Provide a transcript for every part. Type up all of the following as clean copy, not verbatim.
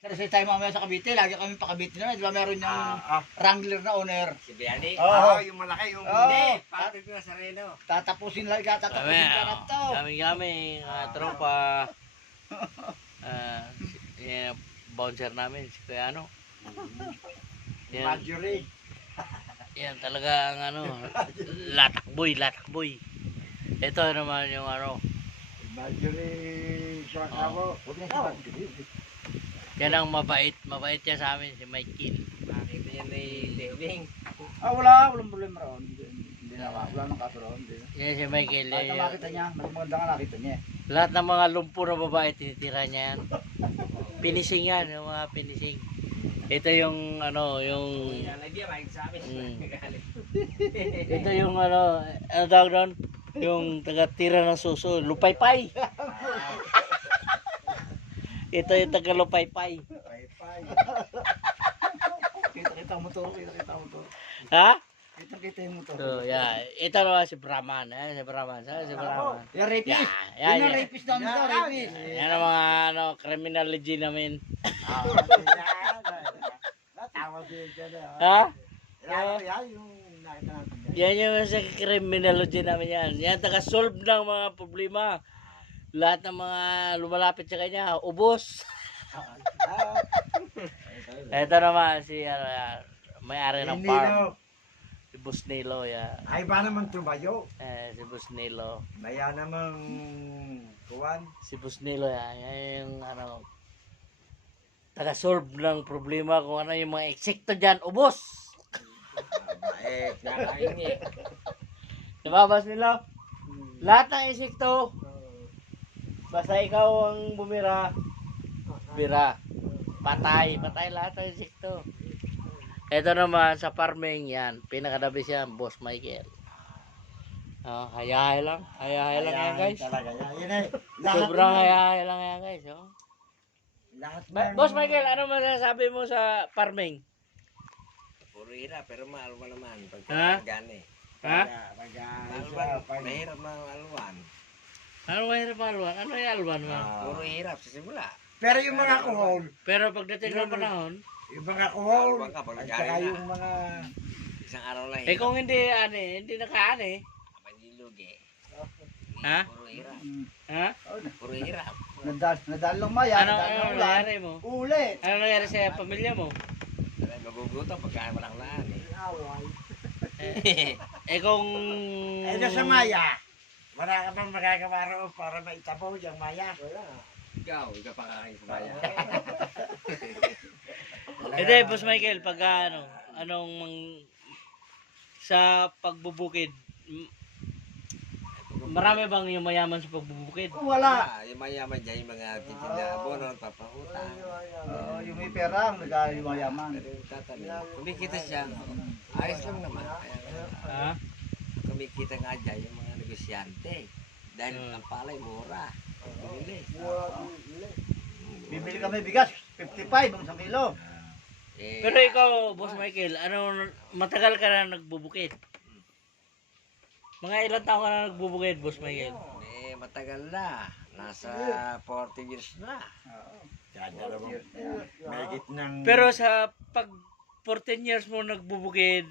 Kasi tayo mamaya sa Cavite, lagi kami pa Cavite na. Di ba meron yung Wrangler na owner? Si Biani? Oo. Yung malaki, yung... Hindi, pati ko sa Reno. Tatapusin lang ka, tatapusin ka na to. Kami, tropa. Yan, bouncer namin, si Kuya ano. Yan, Marjorie. yan talaga ang ano, latakboy. Ito naman yung ano, Marjorie siya ako. Huwag na siya Marjorie. yan ang mabait yan sa amin, si Michael. Nakita niya ni Deving. Walang problema ron. Hindi na, wala nang kaso ron. Yan si Michael. Kahit na makita niya, maganda nga nakita niya. Lahat ng mga lumpo na babae, tinitira niya yan. Finishing yan, yung mga finishing. Ito yung ano, yung... Lagi, makikita sa amin. Ito yung ano tawag doon? Yung taga-tira ng suso, lupaypay. Ito yung taga-lupaypay. Kita ang motor, kita ang motor. Ha? Kita yung motor. So, yeah. Ito naman si Brahman. Si Brahman. Si Brahman. Yung rapist. Yeah, Yun ang yeah. rapist namin to, rapist. Yan ang mga ano, criminology namin. Tawag din siya na. Ha? Yan yung nakita natin. Yan yung sa criminology namin yan. Yan taga-solve ng mga problema. Lahat ng mga lumalapit sa kanya, ubos. Ito naman si ano, yan, may-ari ng farm. Si Boss Nilo, yan. Ay ba naman tumayo? Si Boss Nilo. Maya namang kuwan. Si Boss Nilo, yan. Yan yung ano, taga-solve ng problema kung ano yung mga eksekto dyan, ubos. Nakain niya. Diba, Boss Nilo? Lahat ng eksekto, basta ikaw ang bumira, patay lahat ng eksekto. Ito naman sa farming yan, pinakadabis yan, Boss Michael. Hayahay lang yan guys. Talaga yan. Yun ay. Sobrang hayahay lang yan guys. Oh. Lahat Boss Michael, ano masasabi mo sa farming? Puro hirap, pero mahal mo naman. Ha? Pagkagani. Ha? Mahirap mga alwan. Ano mahirap alwan? Ano yung alwan mo? Puro hirap sa simula. Pero yung mga kuhol, Pero pagdating ng panahon, yung mga kuhol, Alwan ka, pag at nagkari saka na. yung mga... Isang araw lang kung hindi nakaani, Manilugi. ha? Puro hirap. Ha? Puro hirap. Nadal lang maya, Ano nadal lang ulan. nangyari mo? Ulit. Ano nangyari sa pamilya mo? Magugutom pagkain walang laan eh. Kung... Eh, sa Maya, wala ka bang magagawa roon para maitabo yung Maya? Ikaw pa kakain sa bayan. Hindi, Boss Michael, pag sa pagbubukid, marami bang yung mayaman sa pagbubukid? Wala. Yung mayaman dyan, yung mga titinda abono, papahutang. Yung may pera, nag-aaral yung mayaman. Pero yung tatanim, kumikita siya. Ayos lang naman. Ha? Kumikita nga dyan yung mga negosyante. Dahil ang palay mura. Bumili. Bibili kami bigas, 55 ang 1 kilo. Pero ikaw, Boss Michael, matagal ka na nagbubukid? Mga ilang taon ka na nagbubukid, Boss Michael? Matagal na. Nasa 40 years na. Mahigit ng... Pero sa pag 14 years mo nagbubukid,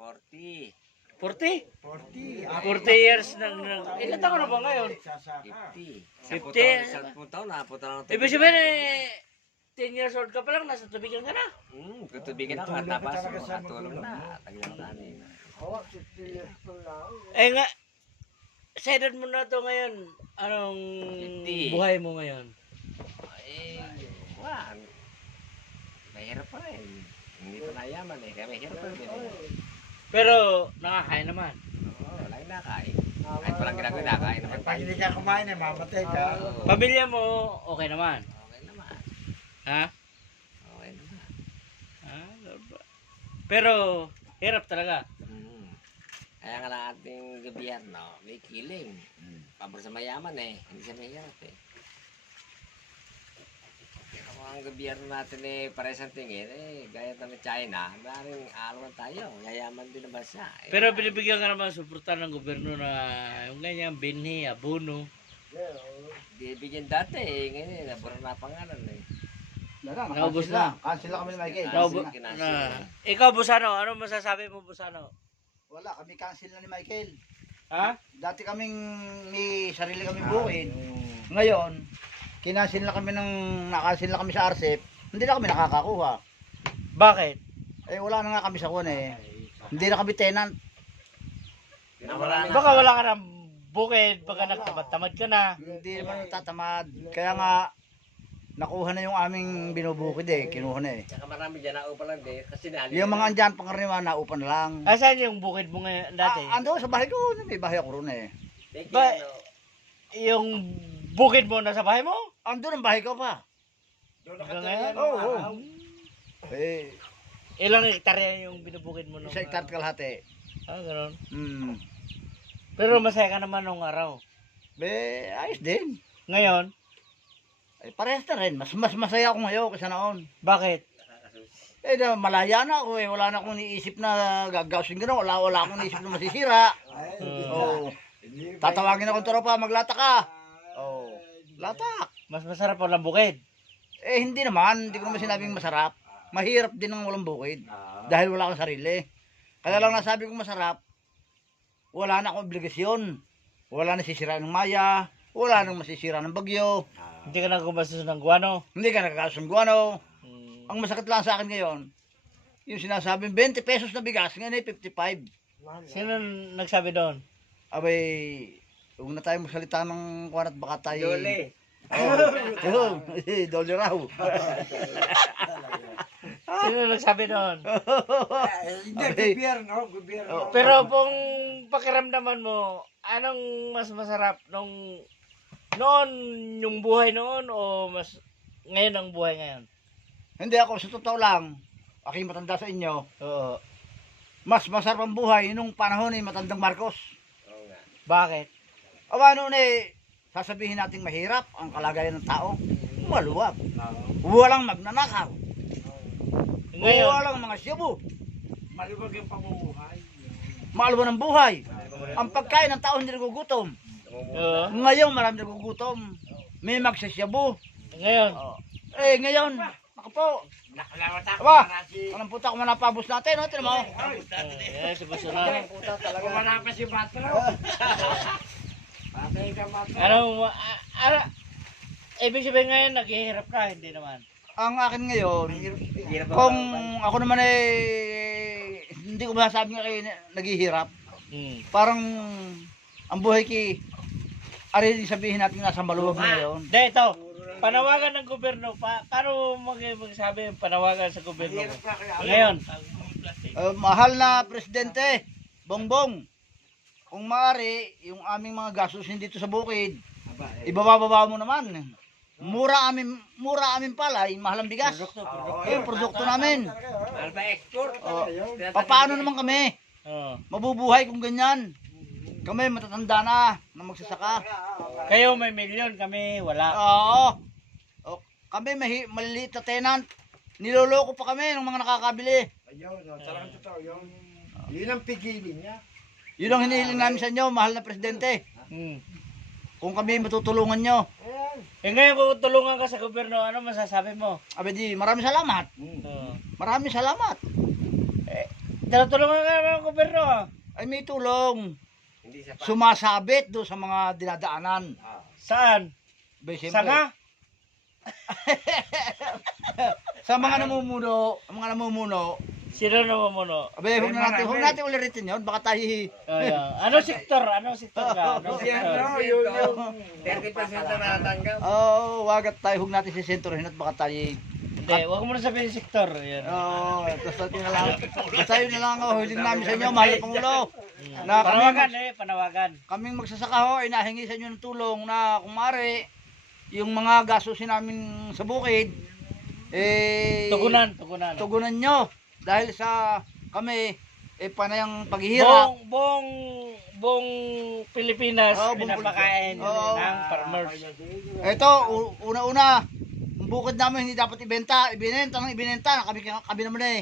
40. 40? 40. 40 years ilang taon na ba ngayon? 50. 50. 10 taon na. Punta lang Ibig sabihin 10 years old ka pa lang, nasa tubigan ka na. Kutubigin ako at tapos makatulong na. Taglang nanin. Nga, sa edad mo na to ngayon, anong 50. buhay mo ngayon? Mahirap pa rin. Hindi pa nayaman eh. Kaya mahirap pa rin. Pero nakakain naman. Wala yung nakain. Kahit walang ginagawa, nakain naman Pag tayo. hindi ka kumain, eh, mamatay ka. Pamilya mo, okay naman. Okay naman. Ha? Okay naman. Pero, hirap talaga. Kaya nga ng ating gobyerno, may killing. Pabor sa mayaman eh. Hindi siya mahirap eh. Kung ang gobyerno natin eh, pares ang tingin eh, gaya ng China, maaaring alaman tayo. Yayaman din naman siya. Pero binibigyan ka naman suporta ng gobyerno na yung ganyan, binhi, abono. Bibigyan dati eh, ngayon eh, nabura na pangalan eh. Wala na, Naubos cancel na. Cancel na kami ni Michael. Naubo- Cancel na. Ikaw, Busano, ano masasabi mo, Busano? Wala, kami cancel na ni Michael. Ha? Dati kaming may sarili kaming bukid. Ngayon, kinancel na kami nakancel na kami sa RCEP. Hindi na kami nakakakuha. Bakit? Eh wala na nga kami sa kuwan eh. Hindi na kami tenant. Baka wala ka ng bukid, baka nagtamad-tamad ka na. Hindi naman natatamad. Kaya nga nakuha na yung aming binubukid eh. Kinuha na eh. Saka marami dyan naupa lang din. Kasi nali. Yung mga andyan pangkaraniwan naupan na lang. Asan yung bukid mo ngayon dati? Ando sa bahay ko. May bahay ako ron eh. Ba- Yung bukid mo nasa bahay mo? Ando ang bahay ko pa. Doon Hanggang nakatira ngayon? ng Oo. araw. Eh, Ilang hektarya yung binubukid mo nung isa hektar kalahati. ganun. Hmm. Pero masaya ka naman nung araw. Be, ayos din. Ngayon, Eh, parehas na rin. Mas masaya ako ngayon kaysa noon. bakit? Eh, malaya na ako eh. Wala na akong niisip na gagawin gano'n. Wala akong niisip na masisira. Ay, Oo. hindi ba- Tatawagin akong tropa, maglata ka. Oo. Latak. Mas masarap walang bukid. Eh, hindi naman. Hindi ko naman sinabing masarap. Mahirap din ang walang bukid. Dahil wala akong sarili. Kaya lang nasabi ko masarap, wala na akong obligasyon. Wala na sisira ng maya. Wala nang masisira ng bagyo. Hindi ka nagkumbastos ng guano. Hindi ka nagkakasungguano. Hmm. Ang masakit lang sa akin ngayon, yung sinasabing 20 pesos na bigas, ngayon ay 55. Sino nagsabi doon? Abay, huwag na tayo magsalita ng kuwan at baka tayo... Dole. Oo, dole raw. Sino nagsabi doon? Hindi, Abay. gobyerno. Pero kung pakiramdaman mo, anong mas masarap nung noon yung buhay noon o mas ngayon ang buhay ngayon? Hindi ako, sa totoo lang, aking matanda sa inyo, Oo. mas masarap ang buhay nung panahon ni matandang Marcos. Oo nga. Bakit? Aba noon eh, sasabihin natin mahirap ang kalagayan ng tao. Maluwag. Walang magnanakaw. Ngayon, Walang mga siyabu. Maluwag yung pamumuhay. Maluwag ng buhay. Ang pagkain ng tao hindi nagugutom. oo. Ngayon marami nagugutom. May magsasyabu. Ngayon, Eh ngayon, ako po, Nakalawat ako. Aba! para si- anong puta kung manapabos natin, no? Tinan mo. si Buso na. Puta talaga. Wala pa si Batro. Patay ka, Batro. Ano, ibig sabihin ngayon, naghihirap ka, hindi naman. Ang akin ngayon, Hirap ba kung ba? ako naman eh, hindi ko masasabi nga kayo naghihirap. Hmm. Parang ang buhay ki, ari sabihin natin nasa maluwag na ngayon. Hindi, ito. Panawagan ng gobyerno. Paano magsabi yung panawagan sa gobyerno? Hirap ka kaya. Ngayon. Mahal na Presidente, Bongbong, kung maaari, yung aming mga gastusin dito sa bukid, ibababa mo naman. Mura amin palay, mahal ang bigas. Eh, produkto namin. Mahal ba export? Oh, paano naman kami Oo. mabubuhay kung ganyan? Kami matatanda na magsasaka. Kayo may milyon, kami wala. Oo. Oh, kami maliliit na tenant. Niloloko pa kami ng mga nakakabili. Ayun, talagang totoo yun. Yun ang pigilin niya. Yun ang hinihiling namin sa inyo, mahal na Presidente. Hmm. Kung kami matutulungan nyo. Ayan. Eh ngayon kung tulungan ka sa gobyerno, ano masasabi mo? Abedi, maraming salamat. Oo. Maraming salamat. Tinutulungan ka ng gobyerno. Ah. Ay may tulong. Hindi sa pa. Sumasabit do sa mga dinadaanan. Saan? Bay, siyempre, Sanga? sa mga namumuno, Sino namumuno? abay, huwag natin ulitin yun. Baka tayo, Ano sektor? Ano sektor ka? Ano sektor? Yung 30% na natanggap. wag at tayo, huwag natin sisenturin at baka tayo, Hindi, huwag mo na sabihin sektor. Yan. basta yun na lang. Basta yun na lang, huling namin sa inyo, mahal na Pangulo. Na Panawagan panawagan. kaming magsasaka ho, ay nahingi sa inyo ng tulong na kung maaari, yung mga gastusin namin sa bukid, tugunan nyo. Dahil sa kami, panayang paghihirap. Buong Pilipinas Oo, buong pinapakain Oo. ng farmers. Ito, una-una, ang bukid namin hindi dapat ibenta. Ibinenta na kami naman eh.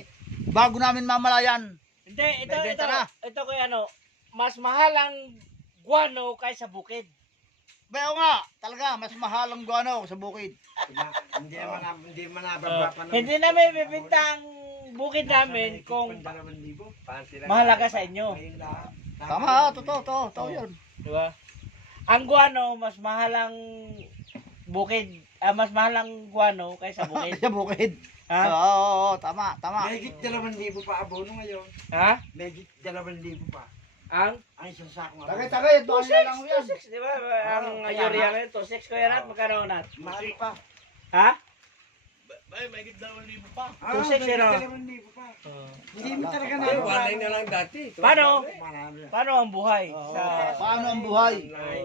Bago namin mamalayan. Hindi, ito, Bebenta na. ito kaya ano, mas mahal ang guano kaysa bukid. Bayo nga, talaga, mas mahal ang guano sa bukid. Hindi man nababa pa ng... Hindi namin bibinta ang bukid namin kung mahalaga sa inyo. Tama, totoo yun. Di ba? Ang guano, mas mahal ang bukid, mas mahal ang guano kaysa bukid. Sa bukid. Ha? Oo, tama. Megit 2,000 pa abono ngayon. Ha? Megit 2,000 pa. Ang Ang isang sakong Tagay, doon na lang yan. 2.6, di ba? Ang urea ngayon, 2.6 kuya Nat, magkano nat? Mahal pa. Ha? Megit 2,000 pa. 2,600, Megit ano? 2,000 pa. Hindi mo talaga Ay, na. walay na lang dati. Paano? Marami. Paano ang buhay? Sa... Paano ang buhay?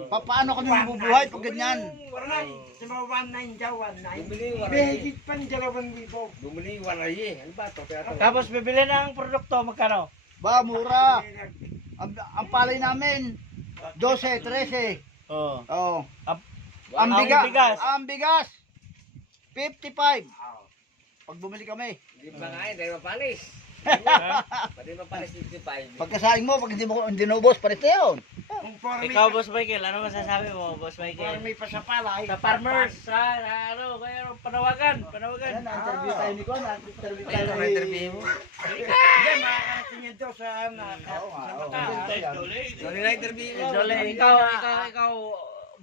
Paano kami mabubuhay pag ganyan? Waray. Sa mga 1,900 daw, 1,900. Bumili yung walay. Megit pa 2,000. Bumili yung walay eh. Ano ba ito? Kaya ito. Tapos bibili ng produkto, magkano? Ba, mura. Ang palay namin, 12, 13. Oo. Oo. Ang Ang bigas, 55. Pag bumili kami. Hindi pa nga yun, dahil mapalis. Pwede mapalis 55. Pagkasaing mo, pag hindi naubos, palit na yun. Kung formy Ikaw, Boss Michael, ano masasabi mo, Boss Michael? pa sa palay. Sa farmers, sa ano, kaya panawagan. Na-interview tayo ni Kon, na-interview tayo Ito ni... interview mo. Hindi, makakarating yun daw sa Sorry na interview mo. Jole, ikaw,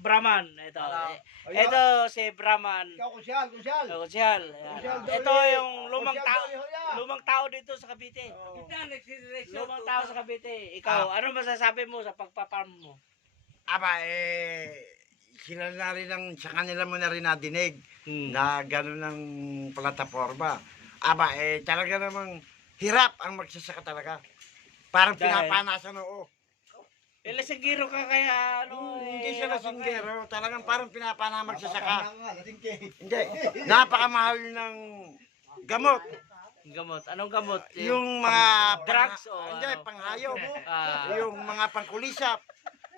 Brahman. Ito si Brahman. Ikaw, kusyal. Kusyal. Ito yung lumang tao dito sa Cavite. Lumang tao sa Cavite. Ikaw, ano masasabi mo sa pagpaparm mo? Aba, sila na rin ang, sa kanila mo na rin nadinig na gano'n ang plataforma. Aba, talaga namang hirap ang magsasaka talaga. Parang Dahil? pinapanasan oo. Lasingiro ka kaya ano? Hindi siya lasinggero. Talagang parang pinapana magsasaka. Hindi. Napakamahal ng gamot. Gamot. Anong gamot? Yung mga Drugs o hindi, ano? panghayop. Ah. Yung mga pangkulisap.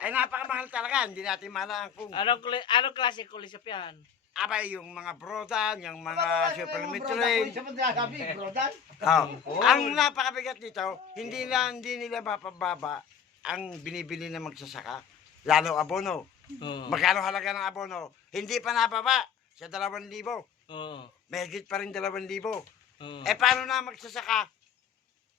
Ay napakamahal talaga. Hindi natin malang kung Anong klase kulisap yan? abay yung mga brodan, yung mga supplementary. Sa sabi, brodan. Oh. Ang napakabigat dito, hindi nila mapababa ang binibili ng magsasaka. Lalo abono. Magkano halaga ng abono? Hindi pa nababa sa 2,000. Oo. Mahigit pa rin 2,000. Oo. Paano na magsasaka?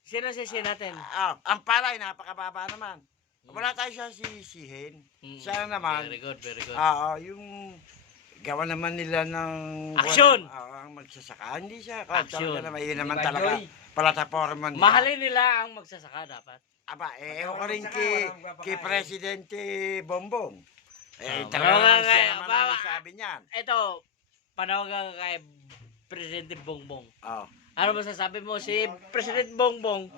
Sino sisi natin? Ang palay, napakababa naman. Wala tayo siya sisihin. Sana naman. Very good, very good. Yung gawa naman nila ng Action! ang magsasaka. Hindi siya. Action. Talaga naman, yun naman talaga. Plataforma nila. Mahalin nila ang magsasaka dapat. Aba, ewan ko rin kay Presidente Bongbong. Talaga Bawa naman kay- siya naman bawa. ang sabi niyan. Ito, panawagan ka kay Presidente Bongbong. Oh. Ano masasabi mo? Si President Bongbong,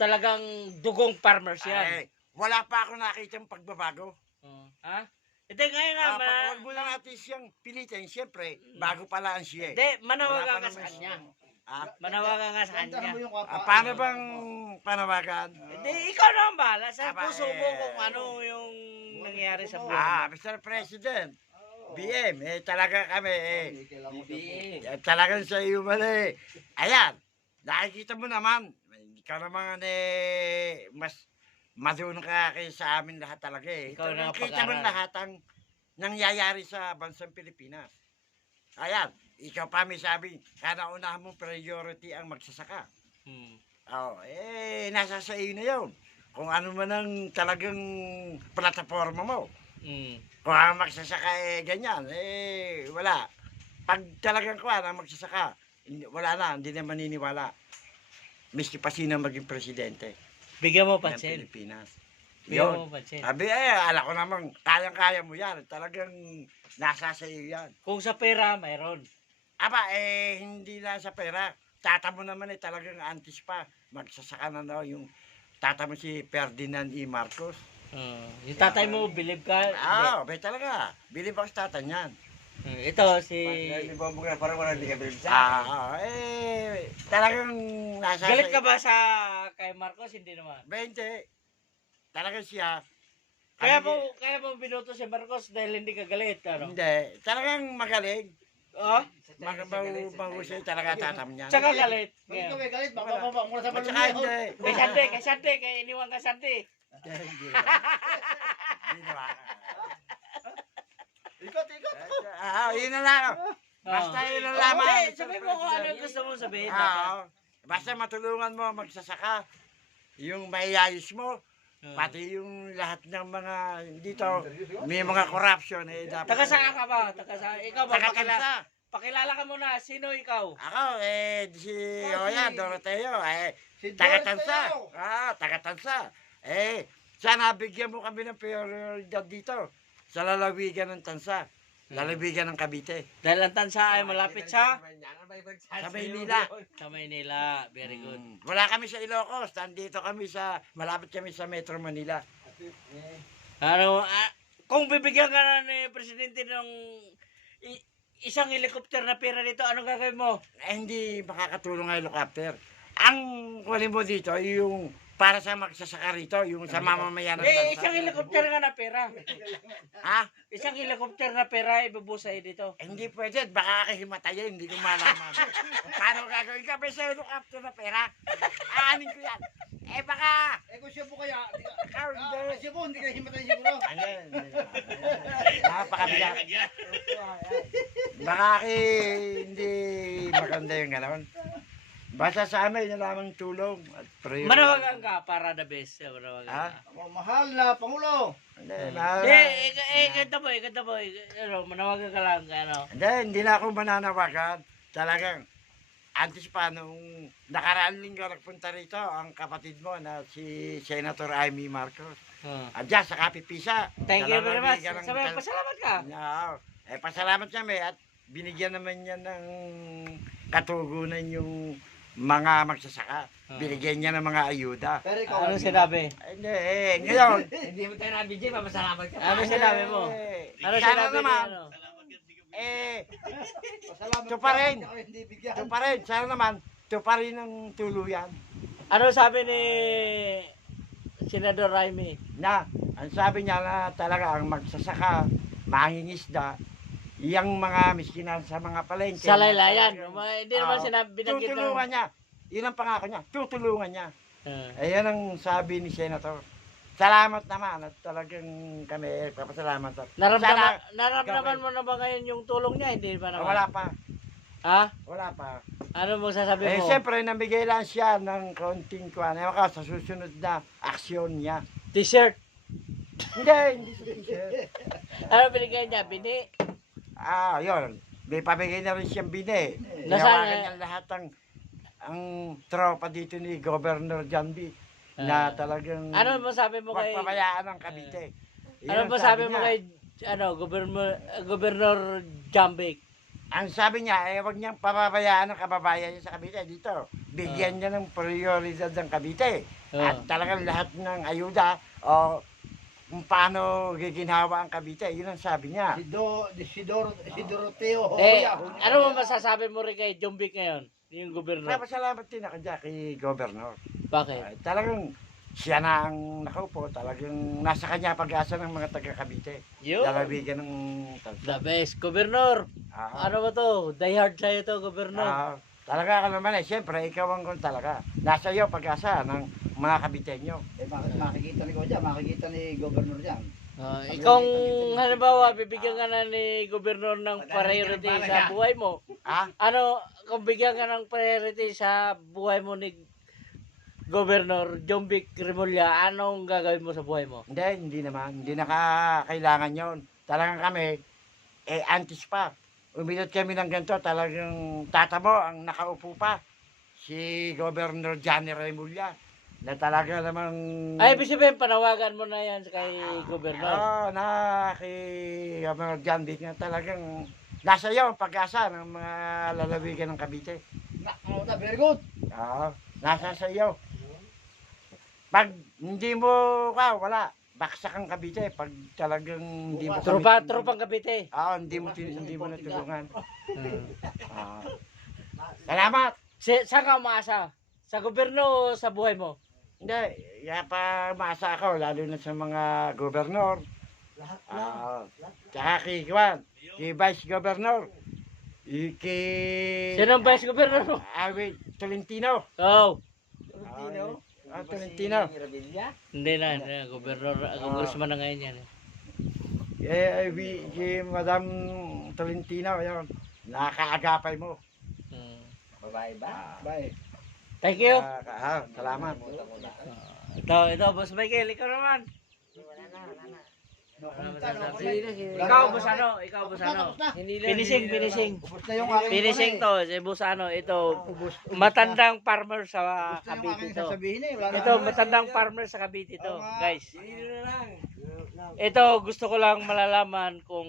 talagang dugong farmers yan. Wala pa ako nakitang pagbabago. Ha? Hindi, ngayon nga. Huwag mo lang natin siyang pilitin. Siyempre, bago pala ang siya. Hindi, manawagan Wala pa ka sa naman kanya. Ah, Manawagan ka sa kanya. paano bang panawagan? Hindi, ikaw na ang bahala. Sa Aba, puso mo kung ano yung nangyari sa buhay mo. Mr. President, BM, talaga kami, BBM. talagang sa iyo mali. Ayan, nakikita mo naman, ikaw naman mas madunong ka kayo sa amin lahat talaga Ikaw na Kita mo pag-aral. lahat ang nangyayari sa bansang Pilipinas. Ayan, ikaw pa may sabi, kanaunahan mo priority ang magsasaka. Nasa sa iyo na yun. Kung ano man ang talagang plataforma mo. Kung ang magsasaka ganyan, wala. Pag talagang kuha na magsasaka, wala na, hindi na maniniwala. Miski pa sino maging presidente Bigyan mo ng pansin. Pilipinas. Bigyan mo Yun. pansin. Sabi, alam ko namang kayang-kaya mo yan. Talagang nasa sa iyo yan. Kung sa pera, mayroon. Aba, hindi lang sa pera. Tata mo naman talagang antis pa. Magsasaka na daw yung tata mo si Ferdinand E. Marcos. Yung tatay mo, believe ka? May talaga. Bilib ako sa tata niyan. Ito, si... Parang wala hindi ka bilib Talagang nasa... Galit ka ba sa kay Marcos? Hindi naman. 20. Talagang siya. Kaya mo binuto si Marcos dahil hindi ka galit, ano? Hindi. Talagang magaling. Oh? Mahusay talaga tatam niyan. Tsaka galit. Ikaw may galit, baka mababa mo na sa At saka balon. hindi. Kay Sante, kay iniwan ka Sante. Hindi. Hindi naman. Ikot. Yun na lang. Basta yun na lamang. Okay, sabihin mo kung ano yung gusto mo sabihin. Oo. Basta matulungan mo magsasaka. Yung maiayos mo. Pati yung lahat ng mga dito, may mga corruption eh. Dapat Taga saan ka ba? Ikaw ba? Taga-Tansa. Pakilala ka muna. Sino ikaw? Ako, si Oya Doroteo, Si taga-Tansa. Doroteo. Taga-Tansa. Sana bigyan mo kami ng prioridad dito sa lalawigan ng Tansa. Lalawigan ng Cavite. Dahil ang tansa ay malapit sa Maynila. Sa Maynila. Very good. Wala kami sa Ilocos. Nandito kami malapit kami sa Metro Manila. Ano, kung bibigyan ka na ni Presidente ng isang helicopter na pera dito, anong gagawin mo? Hindi makakatulong ang helicopter. Ang kunin mo dito, yung para sa magsasaka rito, yung sa mamamayan ng Tansa. Isang helicopter nga na pera. Ha? Isang helicopter na pera ibubusay dito. Hindi pwede, baka kakahimatayin, hindi ko malaman. Paano gagawin ka? May sa helicopter na pera. Aanin ko yan. Baka... Kung siya po kaya, Hindi. siya po, hindi kayo himatay siguro. Napakabigat. Baka hindi maganda yung gano'n. Basta sa amin, yun lamang tulong. At Manawagan ka para the best. Manawagan Ha? ka. Mahal na Pangulo. Ganda po. Ano, manawagan ka lang. Ano. Hindi na ako mananawagan. Talagang, antes pa, nung nakaraan linggo nagpunta rito, ang kapatid mo na si Senator Amy Marcos. Diyan sa Kapipisa. Thank you very much. Pasalamat ka. No. Pasalamat kami at binigyan naman niya ng katugunan yung mga magsasaka. Binigyan niya ng mga ayuda. Pero ikaw, Ano sinabi? Hindi, ngayon. Hindi mo tayo nabigyan, mapasalamat ka. Ano sinabi mo? Ano Sana sinabi naman. niya? Ano? pasalamat ito pa rin. ka, hindi bigyan. Ito pa rin. Sana naman, ito pa rin ang tuluyan. Ano sabi ni Senador Raimi? Na, ang sabi niya na talaga ang magsasaka, mangingisda, yung mga miskinan sa mga palengke. Sa laylayan. Hindi naman Oo. sinabi binanggit Tutulungan niya. Yun ang pangako niya. Tutulungan niya. Ayan ang sabi ni Senator. Salamat naman at talagang kami papasalamat. Naramdaman mo na ba ngayon yung tulong niya? Hindi ba naman? Wala pa. Ha? Wala pa. Ano mo sasabi mo? Siyempre, nabigay lang siya ng kaunting kuwan. Ewan ka, sa susunod na aksyon niya. T-shirt. Hindi sa t-shirt. Ano binigay niya? Bini? Yun. May pabigay na rin siyang bine. Nasaan Ginawagan niya? niya lahat ang tropa dito ni Governor Jambi na talagang Ano mo sabi mo kay... magpabayaan ng Cavite. Yun Ano ang mo sabi mo niya. kay... Governor Jambik? Ang sabi niya, wag niyang pababayaan ng kababayan niya sa Cavite dito. Bigyan niya ng prioridad ng Cavite. At talagang lahat ng ayuda o kung paano giginhawa ang Cavite, yun ang sabi niya. Si Doroteo. Ano mo masasabi mo rin kay Jambik ngayon? Yung gobernador. Papasalamat din ako dyan kay Governor. Bakit? Talagang siya na ang nakaupo, talagang nasa kanya pag-asa ng mga taga-Cavite. Yun. Lalawigan ng The best. Gobernador. Ano ba to? Die hard sa'yo to, gobernador. Talaga ka naman siyempre, ikaw ang kung talaga. Nasa iyo pag-asa ng mga Caviteño. Bakit makikita ni ko dyan? Makikita ni Governor dyan. Ikaw, halimbawa, bibigyan ka na ni gobernador ng priority sa buhay mo. Ano, kung bigyan ka ng priority sa buhay mo ni Governor Jambik Remulla, anong gagawin mo sa buhay mo? Hindi naman. Hindi kailangan yon. Talagang kami, antis pa. Umilot kami ng ganito, talagang tatamo ang nakaupo pa. Si Governor Johnny Remulla. Na talaga namang... Ay, ibig sabihin, panawagan mo na yan kay Governor. Kay Governor Jambik na talagang nasa iyo ang pag-asa ng mga lalawigan ng Cavite. Very good. Nasa sa iyo. Pag hindi mo wala. Baksak ang Cavite pag talagang hindi mo Tropang Cavite. hindi mo natulungan. Salamat. Saan ka umaasa? Sa gobyerno o sa buhay mo? Hindi, pa maasa ako lalo na sa mga gobernador. Tsaka kay Vice Governor. Sino ang vice governor mo? Tolentino. Tolentino. Hindi na, gobernador, congressman na ngayon yan. Si Madam Tolentino, yun. Nakakaagapay mo. Babae ba? Bye. Thank you. Salamat. Ito, Boss Michael, ikaw naman. Ikaw, Boss ano? Ikaw, Boss ano? Finishing. Ubus na yung aking Finishing to, si Boss ano, ito, matandang farmer sa Ubus na yung Cavite aking to. sasabihin eh. Wala na Ito, akong- matandang farmer sa Cavite to, Oo nga. guys. Ito, gusto ko lang malalaman kung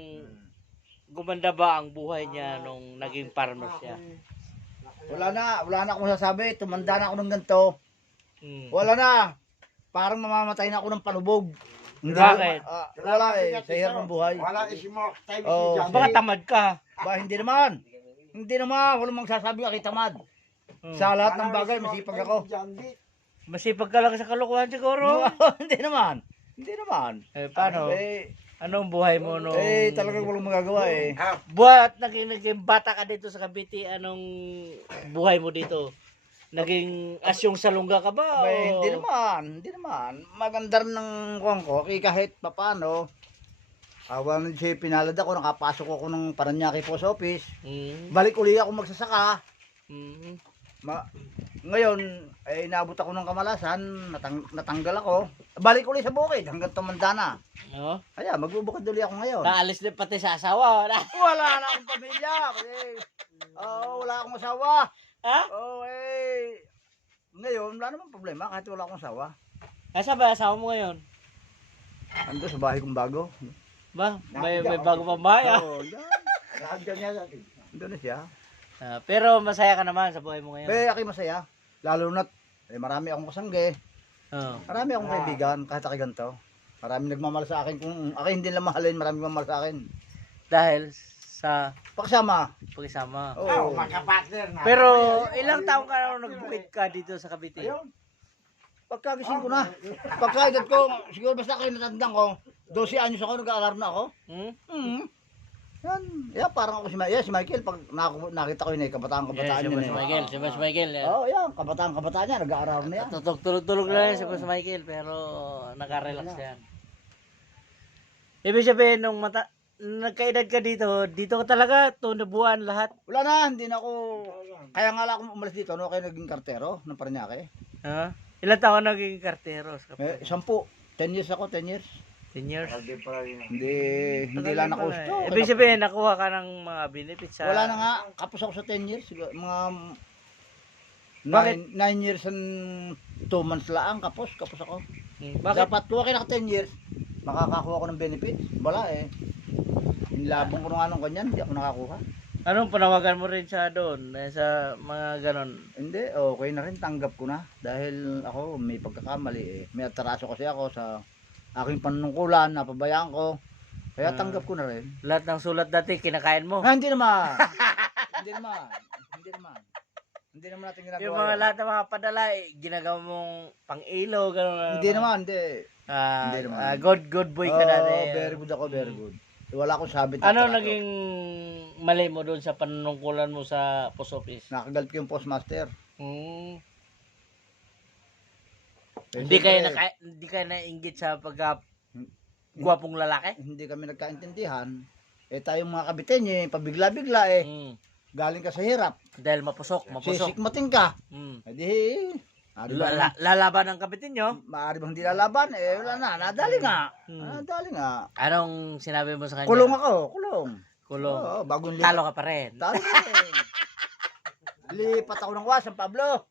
gumanda ba ang buhay niya nung naging farmer siya. Wala na akong sasabi. Tumanda na ako ng ganito. Hmm. Wala na. Parang mamamatay na ako ng panubog. Hindi Bakit? Wala eh. Sa hirap ng buhay. Wala isimo. Time Oh, si Baka tamad ka. Ba, hindi naman. Hindi naman. Walang magsasabi ka kay tamad. Sa lahat ng bagay, masipag ako. Masipag ka lang sa kalokohan siguro. Hindi naman. Hindi naman. Eh, paano? Anong buhay mo nung... Talagang walang magagawa eh. Buhat, naging bata ka dito sa Cavite, anong buhay mo dito? Naging asyong salungga ka ba? Ba, o- hindi naman. Maganda rin ng kuwang ko. Kahit papano, awan siya pinalad ako, nakapasok ako ng Paranaque Post Office. Mm. Balik uli ako magsasaka. Mm. Ngayon, inabot ako ng kamalasan, natanggal ako. Balik uli sa bukid hanggang tumanda na. No? Kaya magbubukid uli ako ngayon. Naalis din pati sa asawa. Wala na akong pamilya. Wala akong asawa. Ha? Ngayon, wala namang problema kahit wala akong asawa. Asa ba asawa mo ngayon? Ando sa bahay kong bago. Ba? May bago pang bahay ah. Oo, yan. Ando na siya. Pero masaya ka naman sa buhay mo ngayon. Aki masaya. Lalo na't marami akong kasangge. Oh. Marami akong kaibigan kahit aki ganito. Marami nagmamahal sa akin. Kung aki hindi nila mahalin, marami mamahal sa akin. Dahil sa Pagsama. pagsama. Oo. Makapartner na. Pero ilang taong ka na nagbukid ka dito sa Cavite? Ayun. Pagkagising ko na. Pagkaedad ko, siguro basta kayo natandang ko, 12 anyos ako, nag-aalarm na ako. Hmm? Yan, parang ako si Michael, pag nakita ko yun kabataan Yes, si yun Boss Michael. Si Boss Michael. yan, kabataan niya, nag-aalarm na yan. Tulog lang yan si Boss Michael pero nakarelax yan. Ibig sabihin nung nagkaedad ka dito ka talaga tunubuan lahat. Wala na, hindi na ako, kaya nga lang ako umalis dito, no, kayo naging kartero ng Paranaque. Ha? Ilan taon naging kartero? 10 years ako, 10 years. 10 years. Hindi lang ako gusto. Ibig sabihin nakuha ka ng mga benefits sa... Wala na nga, kapos ako sa 10 years, mga Bakit? 9 years and 2 months lang, kapos ako. Bakit? Dapat kuha kayo na 10 years, makakakuha ko ng benefits. Wala eh. Inilabong ko nga nung ganyan, hindi ako nakakuha. Anong panawagan mo rin sa doon? Sa mga ganon? Hindi, okay na rin, tanggap ko na. Dahil ako may pagkakamali eh. May atraso kasi ako sa aking panunungkulan, napabayaan ko. Kaya tanggap ko na rin. Lahat ng sulat dati kinakain mo? Hindi naman. Hindi naman natin ginagawa. Yung mga yun. lahat ng mga padala, ginagawa mong pang-ilo, gano'n. Hindi naman, hindi. Hindi naman. Good boy ka dati. Very good ako, very good. Wala akong sabit. Ano naging mali mo doon sa panunungkulan mo sa post office? Nakagalit ko yung postmaster. Hindi kayo nainggit sa gwapong lalaki? Hindi kami nagkaintindihan. Tayong mga kabitenye, pabigla-bigla eh. Galing ka sa hirap. Dahil mapusok. Sisikmatin ka. Di, Lalaban ang kapitin nyo? maaari bang di lalaban? Wala na, nadali nga. Anong sinabi mo sa kanya? Kulong ako, kulong. Kulong. Bagong Talo ka pa rin. Talo rin. Lipat ako ng San Pablo.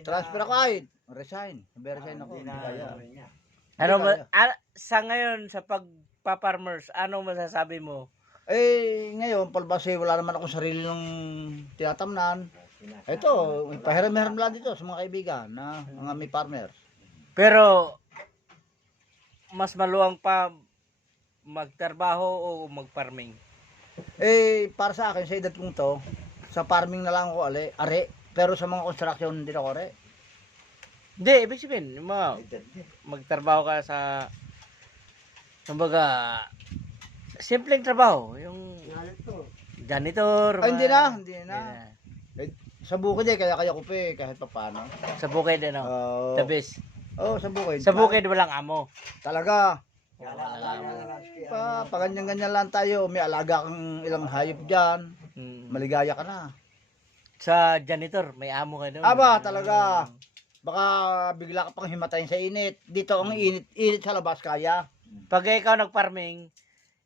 Transfer ako ay. Resign. Resign ako. Hindi kaya. Sa ngayon, sa pagpa-farmers, anong masasabi mo? Ngayon, palbase, wala naman akong sarili ng tinatamnan. Ito, pahiram-hiram lang dito sa mga kaibigan na mga may farmers. Pero, mas maluwang pa magtrabaho o mag-farming? Para sa akin, sa edad kong to, sa farming na lang ako are. Pero sa mga construction, hindi ako are. Hindi, ibig sabihin, magtrabaho ka sa, kumbaga, simpleng trabaho, yung janitor. Hindi na. Sa bukid kaya kupe, kahit pa paano. Sa bukid, ano? The best. Sa bukid. Sa bukid, walang amo. Talaga. Pa ganyan-ganyan lang tayo. May alaga kang ilang hayop dyan. Maligaya ka na. Sa janitor, may amo ka doon. Aba, talaga. Baka bigla ka pang himatayin sa init. Dito ang init sa labas kaya. Pag ikaw nag-farming,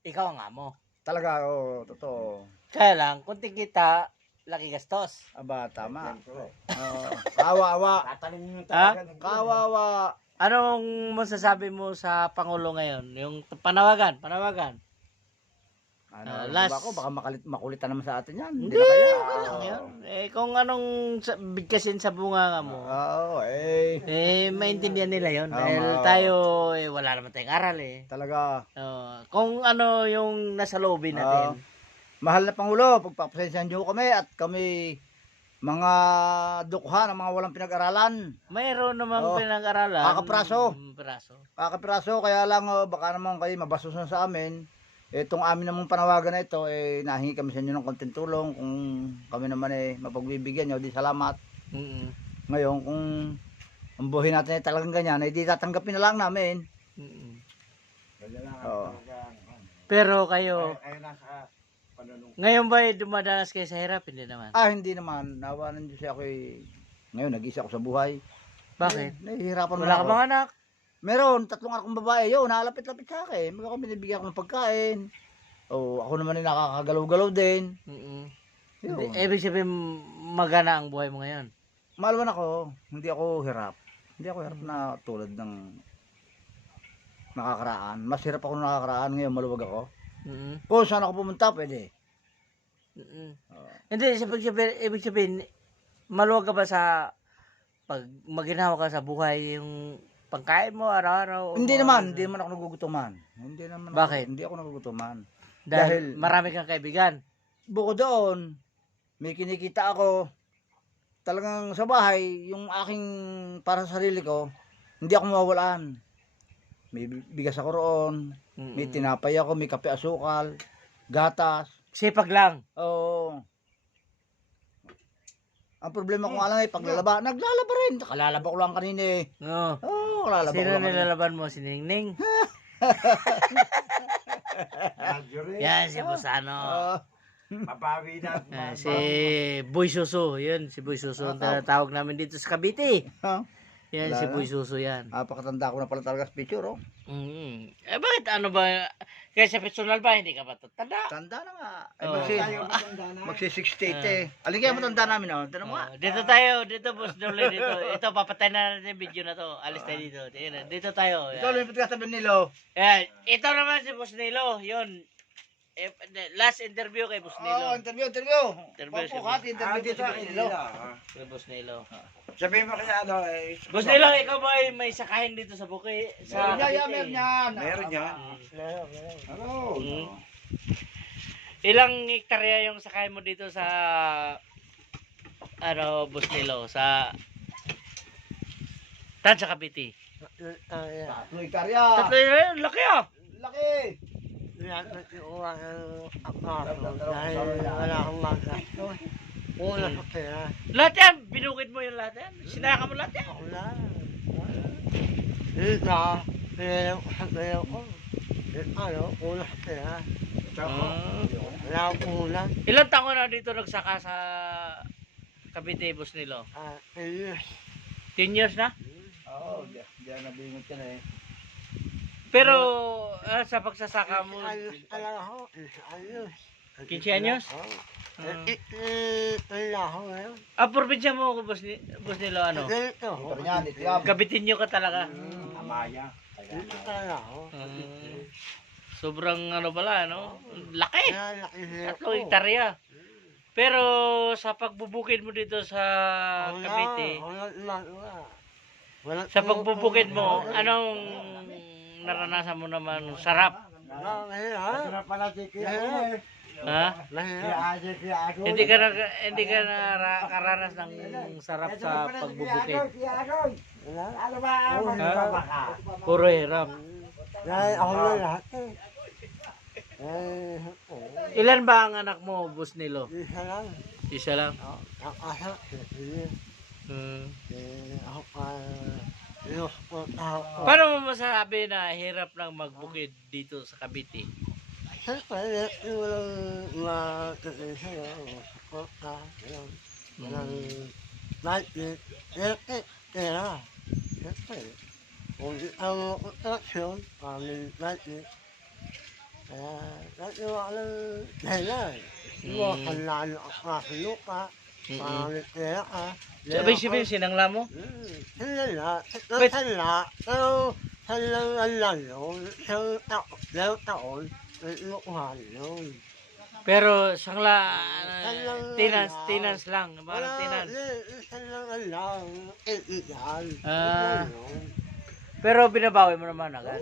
ikaw ang amo. Talaga, oo, totoo. Kaya lang, kunting kita, laki gastos. Aba, tama. Kawawa. Ha? Kawawa. Anong masasabi mo sa Pangulo ngayon? Yung panawagan. Last- Last. Baka makulitan naman sa atin yan. Hindi, na kaya. okay lang yun. Kung anong bigkasin sa bunga mo, Oo, maintindihan nila yon. Tama. Dahil tayo, wala naman tayong aral talaga. Kung ano yung nasa lobby natin. Mahal na Pangulo, pagpapasensyahan niyo kami at kami mga dukha ng mga walang pinag-aralan. Mayroon namang Oo. pinag-aralan. Kakapraso. Praso. Kakapiraso, kaya lang baka naman kayo mabasusan sa amin. Itong amin namang panawagan na ito, nahingi kami sa inyo ng konting tulong. Kung kami naman mapagbibigyan nyo, di salamat. Ngayon, kung ang buhay natin ay talagang ganyan, di tatanggapin na lang namin. Oo. Pero kayo, ngayon ba dumadanas kayo sa hirap? Hindi naman. Hindi naman. Nawa ng Diyos ako ngayon, nag-isa ako sa buhay. Bakit? Nahihirapan Wala ka ako. bang anak? Meron, 3 anak kong babae. Yun, nalapit-lapit sa akin. Mga kami binibigyan ko ng pagkain. Ako naman ay nakakagalaw-galaw din. Yun. Ibig sabihin, magana ang buhay mo ngayon. Malaman ako, hindi ako hirap. Hindi ako hirap na tulad ng nakakaraan. Mas hirap ako nakakaraan, ngayon maluwag ako. Kung saan ako pumunta, pwede. Hindi, ibig sabihin, maluwag ka ba sa pag maginawa ka sa buhay yung pangkain mo araw-araw? Hindi naman ako nagugutuman. Hindi naman. Bakit? Hindi ako nagugutuman. Dahil marami kang kaibigan. Bukod doon, may kinikita ako. Talagang sa bahay, yung aking para sa sarili ko, hindi ako mawawalan. May bigas ako roon, may tinapay ako, may kape asukal, gatas. Sipag lang. Oo. Ang problema ko nga lang paglalaba, naglalaba rin. Kalalaba ko lang kanina Oo, kalalaba ko Sino lang kanina. nilalaban mo? Si Ningning? Yan, si Busano. Mabawi na. Si Boy Suso. Yun, si Boy Suso. Ang tinatawag namin dito sa Cavite. Yan, Wala si na. Boy Suso yan. Pakatanda ko na pala talaga sa picture, Bakit ano ba? Kaya sa personal ba, hindi ka ba tanda? Tanda na nga. Oo. Magsi-68 Alin kaya matanda namin, Tanong mo nga. Dito, boss Dole, dito. Ito, papatay na natin yung video na to. Alis tayo dito. Dito tayo. Ikaw lang yung pagkatabi nilo. Yan. Ito naman si Boss Nilo. Yun. Last interview kay Boss Nilo. Interview. Interview si Papukat, interview dito sa nilo. Kay Boss Nilo. Sabihin mo kaya Boss Nilo, ikaw ba ay may sakahin dito sa buki? Sa Meron Cavite? yan. Meron yan. Ano? Ilang hektarya yung sakahin mo dito sa Boss Nilo? Sa Tansa Cavite? 3 hektarya. Tatlo yun, laki Laki. Wala akong magasto. Una sa pera. Lahat yan, binukid mo yung lahat yan. Sinaka mo lahat yan. Wala. Dito, pinayang ko sa pera ko. Una sa pera. Wala akong una. Ilang taon na dito nagsaka sa Cavite, Boss Nilo? 10 years na? Oo, diyan nabingot ka na Pero sa pagsasaka mo, Alam ako, 15 anyos? Wala ako ngayon. Probinsya mo, Boss Nilo, ano? Ganito. Ito yan, ito yan. Cabitinyo ka talaga. Amaya. Dito talaga ako. Sobrang pala, no? Laki! Laki 3 hektarya. Pero sa pagbubukid mo dito sa Cavite, sa pagbubukid mo, anong naranasan mo naman? Sarap? Masarap pala si Kuya. Ha? Kuya Hindi ka nakaranas ng sarap sa pagbubukid. Ano ba? Puro hirap. Ako na lahat eh. Ilan ba ang anak mo, Boss Nilo? Isa lang. Isa lang. Ang asa. Hmm. Ako sinusuportahan ko. Paano mo masasabi na hirap lang magbukid dito sa Cavite? Siyempre, yung mga kakinsa yung suporta, yun. Walang budget, pera. Siyempre, kung ang kontraksyon, aming budget, kaya dati walang dahilan. Iwa, kanlalo ang mga lupa, pangit pera ka. Sabi sinangla mo? Sanla, pero sanlang yun, isang taon, inukuhan yun. Pero sangla, Sanlang tenants lang. Parang tenants. Sanlang lang, iiyan. Ah. Pero binabawi mo naman agad.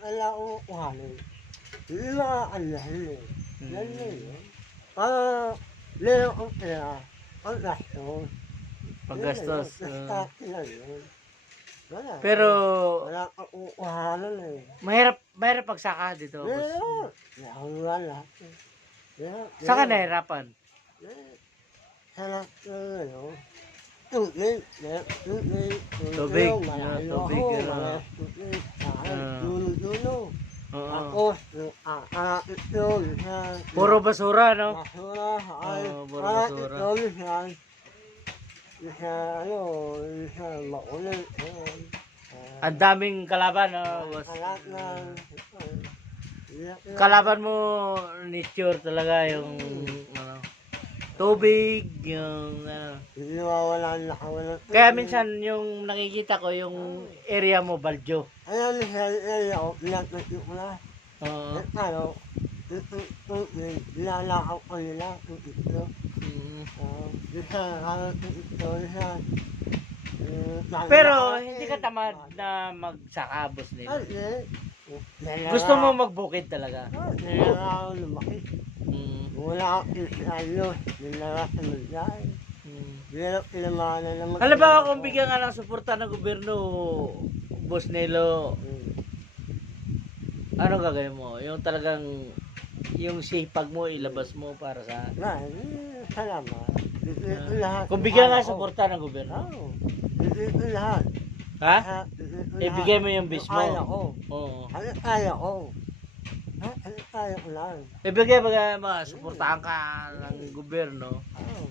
Wala akong kuhanin. Hindi makakalahin eh. Yan na yun. Para, meron kong pera, paggastos. Paggastos. Gastos na yun. Wala. Pero Wala kang kukuhanan eh. mahirap pagsaka dito. boss. Meron. Wala lahat eh. Saan ka nahirapan? Hanap ng ano, tubig. Tubig. Tubig, Malayo tubig, ako, ano. malas tubig. Ah. Dulo-dulo. Oo. Tapos, yung aakit yun. Puro basura, no? Basura. Ay, Oo, puro aakit basura. yun yan. Isa, ano, isa makulit. Ang daming kalaban, no? boss? Kalat na. Kalaban mo nature talaga yung ano, tubig, yung ano. Hindi mawawala na kawalan. Kaya minsan yung nakikita ko yung area mo baljo. Ayan, ako, pinagpagyo ko na. Oo. Ano, nilalakaw ko nila, ito. Mm. Isa, ito, isa. Pero hindi ka tamad na magsakabos nila. Gusto mo magbukid talaga. Nilalakaw lumaki. Mm. Wala akong ayos, nilalakaw sa magdaan. Mm. Hirap kilamanan naman. Alam ba kung bigyan nga ng suporta ng gobyerno, Boss Nelo, ano gagawin mo? Yung talagang yung sipag mo ilabas mo para sa Salamat. Lahat. kung bigyan nga suporta ng gobyerno. Oo. Ito lahat. Ha? Ibigay mo yung bis Kaya mo. ko. Oo. Ano kaya ko? Ano kaya ko lang? Ibigay mo, suportahan ka ng gobyerno. Oo.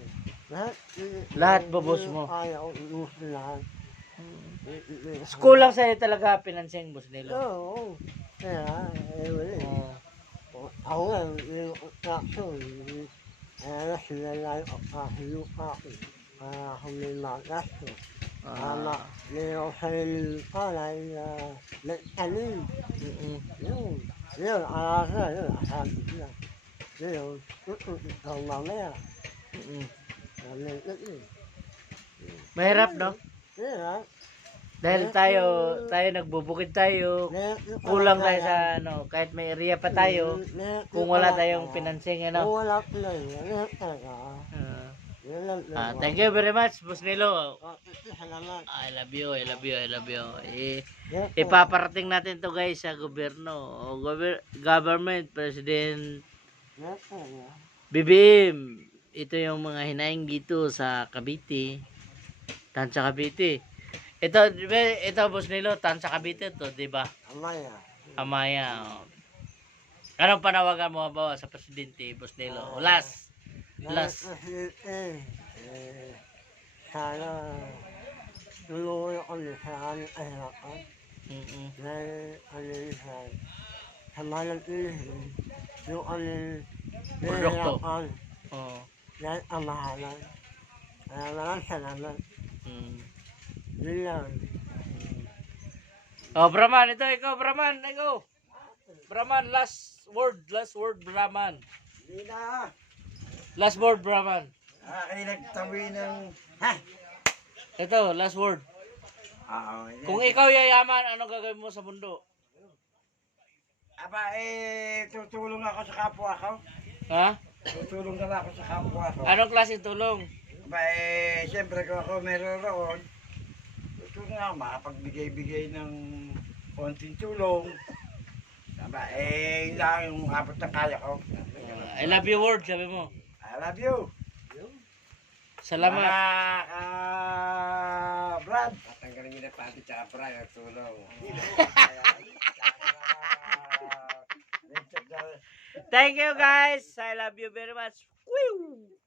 Lahat babos mo. Kaya ko, iuso lahat. Kulang sa'yo talaga pinansing, Boss Nelo. Oo. Kaya, wala eh. Oo. Ako nga, yung attraction, kaya sila lang lupa ko. Kaya ako may magasto. Tama, mayroon sa palay na nagtanim. Yun. Yun, alasa, yun, asabi sila. Yun, ikaw mamaya. Mahirap, no? Yun, Dahil tayo nagbubukid tayo, kulang tayo sa ano, kahit may area pa tayo, kung wala tayong pinansing, Kung ano. wala ko lang, yan talaga. Yan lang. Thank you very much, Boss Nelo. Salamat. I love you, I love you, I love you. Yan po. Ipaparating natin to guys sa gobyerno, o government, President Yan po. BBM. Ito yung mga hinaing dito sa Cavite. Tansa Cavite. Ito, Boss Nelo, Tansa Cavite to, di ba? Amaya. Amaya. Oh. Anong panawagan mo ba sa Presidente, Boss Nelo? Last. Sana tulungan ko na sa aming kahirapan. Dahil sa malang ilihin, yung aming Produkto. kahirapan, Oo. dahil ang mahalan. Kaya maraming salamat. Yun lang. Oh, Brahman, ito, ikaw, Brahman, ikaw. Brahman, last word, Brahman. Hindi na. Last word, Brahman. Kayo nagtabi ng... Ha? Ito, last word. Oo. Kung ikaw yayaman, ano gagawin mo sa mundo? Aba, tutulong ako sa kapwa ko. Ha? Tutulong na ako sa kapwa ko. Anong klaseng tulong? Aba, siyempre kung ako meron roon, tutulong ako, makapagbigay-bigay ng konting tulong. Aba, yun lang yung abot na kaya ko. I love you word, sabi mo. I love you. Salamat. Brad. yan. Tatanggalin nyo na pati tsaka bra, nagtulong. Thank you guys. I love you very much. Woo!